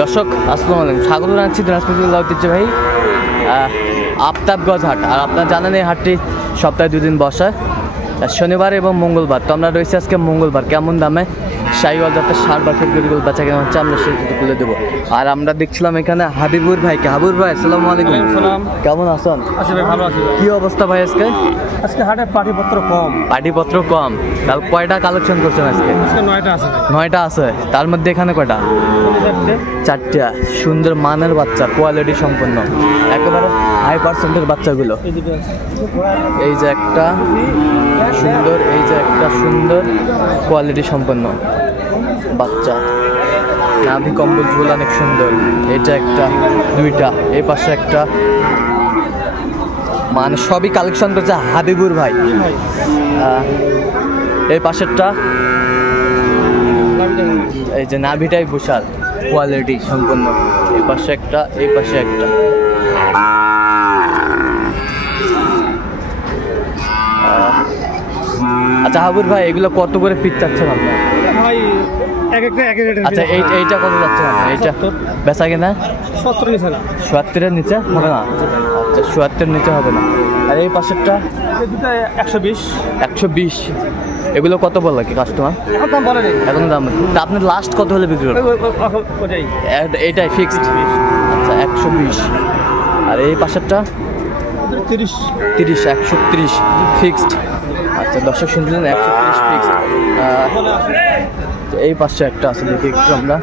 দর্শক আসসালামু আলাইকুম, স্বাগত জানাচ্ছি দিনাজপুর জেলা ঐতিহ্যবাহী আফতাবগঞ্জ হাট। আর আপনারা জানেন এই হাটটি সপ্তাহে 2 দিন বসে, শনিবার এবং মঙ্গলবার। তো আমরা রয়েছি আজকে মঙ্গলবার। কেমন দামে শাহিওয়াল জাতের ষাঁড় বা গরুগুলো বাচ্চা কেমন হচ্ছে আমরা সেই তুলে দেবো। আর আমরা দেখছিলাম এখানে হাবিবুর ভাইকে। হাবিবুর ভাই আসসালামু আলাইকুম। কেমন আছেন? আচ্ছা ভাই, ভালো আছি। কি অবস্থা ভাই আজকে? আজকে হাটে পাটিপত্র কম। পাটিপত্র কম? তাহলে কয়টা কালেকশন করছেন আজকে? আজকে 9টা আছে। 9টা আছে, তার মধ্যে এখানে কয়টা? 4টা। সুন্দর মানের বাচ্চা, কোয়ালিটি সম্পন্ন, একেবারে হাই পার্সেন্টের বাচ্চাগুলো। এই যে একটা সুন্দর, এই যে একটা সুন্দর কোয়ালিটি সম্পন্ন বাচ্চা, নাভি কম্বলগুলো অনেক সুন্দর। এটা একটা, 2টা, এই পাশে একটা, মানে সবই কালেকশন করছে হাবিবুর ভাই। এই পাশেরটা, এই যে নাভিটাই বিশাল কোয়ালিটি সম্পন্ন। এই পাশে একটা, এই পাশে একটা। আচ্ছা হাবিবুর ভাই, এগুলো কত করে পিস চাচ্ছেন আপনার? ভাই এক একটা এক রেট। আচ্ছা এইটা কত যাচ্ছেন আপনার? এইটা বেচা কিনা 70 নিচে না, 70-এর নিচে হবে না? আচ্ছা 70-এর নিচে হবে না। আর এই পাশেরটা? এই দুটো 120। 120। এগুলো কত বললো কি কাস্টমার? এখন দাম বলে নেই। এখন দাম তা আপনি লাস্ট কত হলে বিক্রি করবেন? এইটাই ফিক্সড? আচ্ছা 120। আর এই পাশেরটা? 30। 130 ফিক্সড। আচ্ছা দর্শক শুনছিলেন, 130 ফিক্সড। এই পাশে একটা আছে, দেখি একটু আমরা।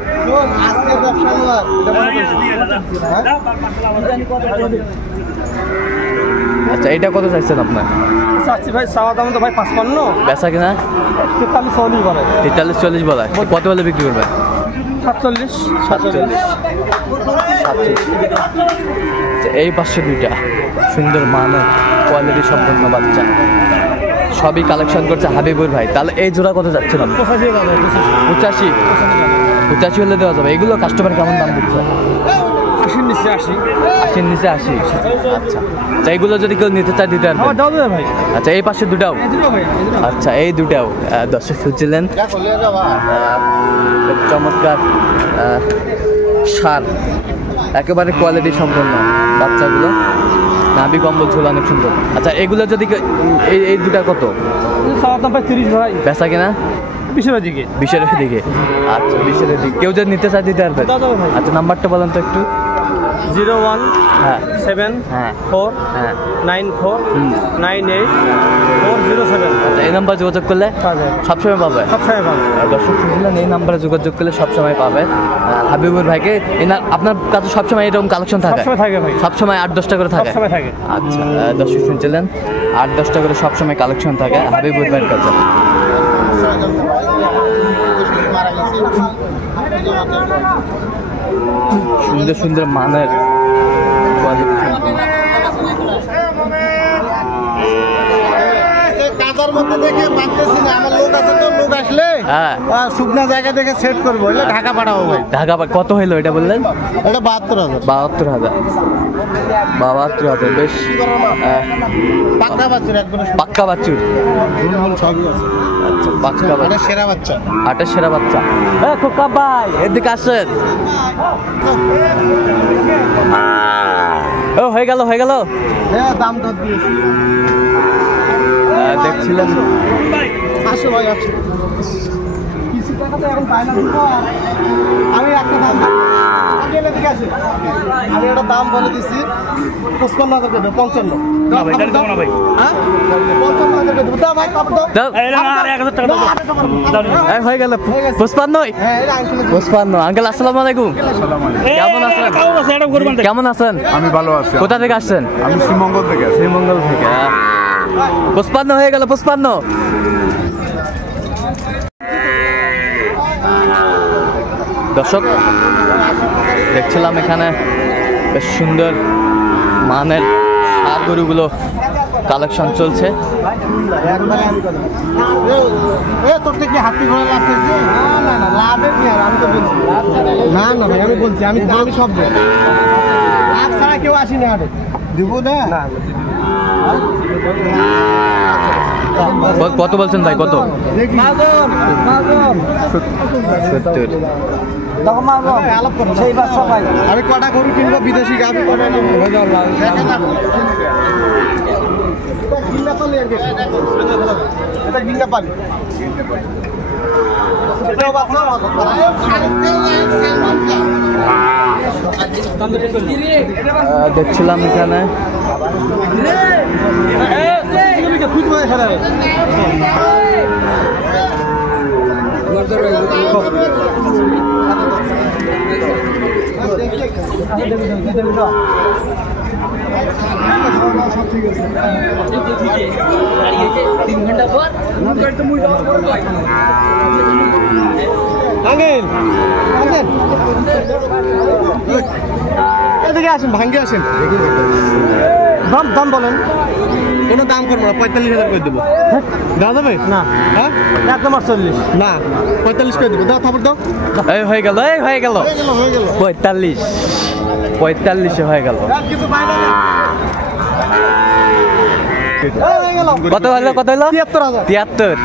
আচ্ছা এটা কত চাইছেন আপনার? চাচ্ছি ভাই, চাওয়া দাম তো ভাই 55। বেচা কিনা 43-40 বলে। 43-40 বলে। কত হলে বিক্রি করবেন? 47। এই পাশে 2টা সুন্দর মানের কোয়ালিটি সম্পন্ন বাচ্চা, সবই কালেকশন করছে হাবিবুর ভাই। তাহলে এই জোড়া কত যাচ্ছে না? 85 হলে দেওয়া যাবে। এগুলো কাস্টমার কেমন দাম দিচ্ছে? 80-র নিচে 80। 80-র নিচে 80। আচ্ছা এইগুলো যদি কেউ নিতে চায় দিতে পারবেন? ভাই। আচ্ছা এই পাশে 2টাও? আচ্ছা এই 2টাও দর্শক শুনছিলেন, চমৎকার ষাঁড়, একেবারে কোয়ালিটি সম্পন্ন বাচ্চাগুলো, নাভি কম্বল ঝোল অনেক সুন্দর। আচ্ছা এগুলো যদি এই 2টা কত? 30 ভাই। বেচা কিনা 20-এর দিকে। 20-এর দিকে? আচ্ছা 20-এর দিকে। কেউ যদি নিতে চায় দিতে পারবেন? আচ্ছা নাম্বারটা বলেন তো একটু। 017949847। আচ্ছা এই নাম্বার যোগাযোগ করলে সবসময় পাবে? সবসময় পাবে। দর্শক শুনছিলেন, এই নাম্বারে যোগাযোগ করলে সবসময় পাবে হাবিবুর ভাইকে। আপনার কাছে সবসময় এরকম কালেকশন থাকে? সবসময় 8-10টা করে থাকে? আচ্ছা দর্শক শুনছিলেন, 8-10টা করে সবসময় কালেকশন থাকে হাবিবুর ভাইয়ের কাছে। সুন্দর সুন্দর মানের কোয়ালিটি সম্পন্ন। কাদার মধ্যে দেখে বাঁধতেছি না, আমার লোক আছে তো, লোক আসলে শুকনা জায়গা দেখে সেট করবো, ঢাকা পাঠাবো ভাই। ঢাকা কত হইলো এটা বললেন? এটা 72,000। 72,000 বেশ পাক্কা বাচ্চুর, একদম পাক্কা বাচ্চুর সবই আছে। আচ্ছা পাক্কা বাচ্চা, সেরা বাচ্চা, হাটের সেরা বাচ্চা। খোকা ভাই এদিকে আসেন। ও হয়ে গেল দাম দর দিয়েছি। দেখছিলেন আসো ভাই, আসো। কিছু টাকা তো এখন পাই না। আমি একটা দাম, আমি একটা দাম বলে দিচ্ছি 55,000 দেবে। 55 হয়ে গেল। 55 আঙ্কেল আসসালামু আলাইকুম। কেমন আছেন? আমি ভালো আছি। কোথা থেকে আসছেন? আমি শ্রীমঙ্গল থেকে। 55 হয়ে গেল। 55 দর্শক দেখছিলাম এখানে বেশ সুন্দর মানের ষাঁড় গরুগুলো কালেকশন চলছে। তোর থেকে হাতি ঘোড়া লাভ পেয়েছে? না লাভের কি, আমি তো বলছি না ভাই, আমি বলছি আমি সব লাভ ছাড়া কেউ আসিনি হাটে। দিব না? কত বলছেন ভাই? কত? 70। আমি কটা গরু কিনবো বিদেশি গাভি কটা কিনবো এটা গিন্না পালি দেখছিলাম এখানে এদিকে আসেন ভাঙ্গে আসেন দাম দাম বলেন কোনো দাম করবো না 45,000 করে দেবো দেওয়া যাবে না হ্যাঁ একদম 48 না 45 করে দেবো দাও খবর দাও এই হয়ে গেল হয়ে গেল 45 হয়ে গেল কত হলো 73,000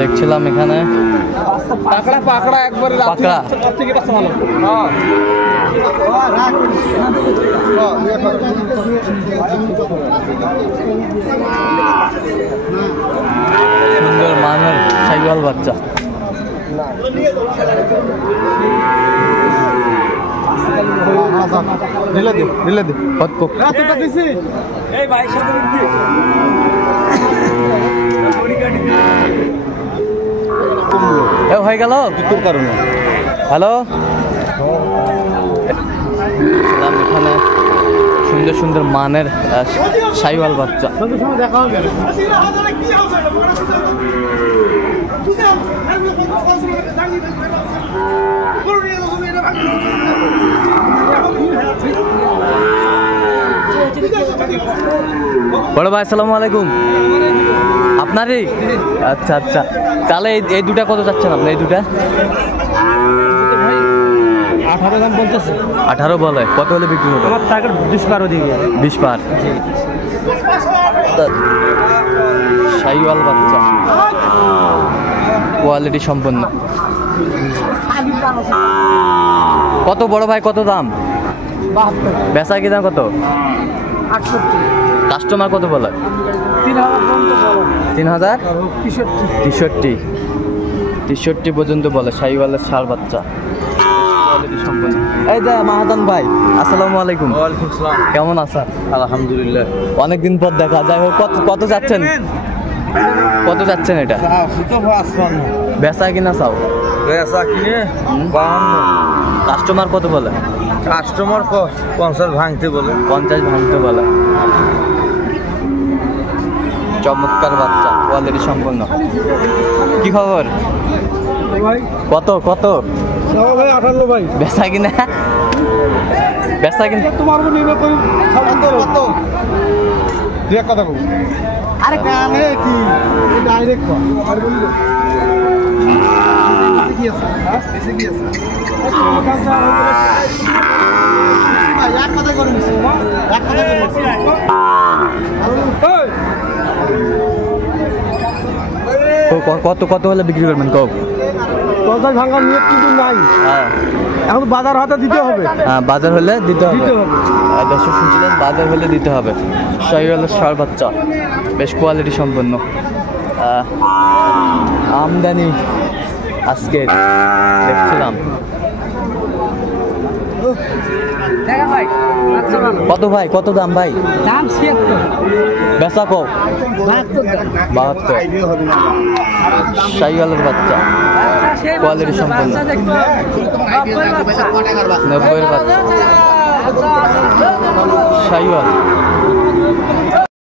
দেখছিলাম এখানে পাকড়া একবারে পাকড়া থেকে পাঁচটা ভালো সুন্দর মানের সাইওয়াল বাচ্চা হয়ে গেল তোর কারণে হ্যালো এখানে সুন্দর সুন্দর মানের সাইওয়াল বাচ্চা দেখা হবে বড় ভাই আসসালামু আলাইকুম আপনারই আচ্ছা আচ্ছা তাহলে এই দুটা কত যাচ্ছেন আপনি এই দুটা 18 দাম বলতেছে 18 বলে কত হলে বিক্রি হবে আমার টার্গেট 20-12 দিকে 20 পার শাইওয়াল বাচ্চা কোয়ালিটি সম্পন্ন কত বড় ভাই কত দাম 72 বেচা কি দাম কত 68 কাস্টমার কত বলে 3000 63 পর্যন্ত বলে শাইওয়ালের ষাঁড় বাচ্চা এই যে মাহাদান ভাই আসসালামু আলাইকুম ওয়ালাইকুম আসসালাম কেমন আছেন আলহামদুলিল্লাহ অনেকদিন পর দেখা যাই হোক কত যাচ্ছেন এটা বেচা কিনা চাও বেচা কিনে 52 কাস্টমার কত বলে কাস্টমার 50 ভাঙতে বলে 50 ভাঙতে বলে চমৎকার বাচ্চা কোয়ালিটি সম্পন্ন কি খবর কত ভাই 58 ভাই বেচা কিনা তোমার নিবে কই কত তুই এক কথা বল আরে কানে কি ডাইরেক্ট কর আর বলবো কি আছে বেশি কি আছে এক কথা করে নিছি এক কথা করে নিছি কত হলে বিক্রি করবেন কব 50 ভাঙার নিয়ত কিন্তু নাই হ্যাঁ এখন বাজার হাতে দিতে হবে হ্যাঁ বাজার হলে দিতে হবে দর্শক শুনছিলেন বাজার হলে দিতে হবে শাইওয়ালের ষাঁড় বাচ্চা বেশ কোয়ালিটি সম্পন্ন আমদানি আজকে দেখছিলাম কত ভাই কত দাম ভাই দাম 76 বেচা কো 72 শাইওয়ালের বাচ্চা কোয়ালিটি সম্পন্ন 90 বাচ্চা শাইওয়াল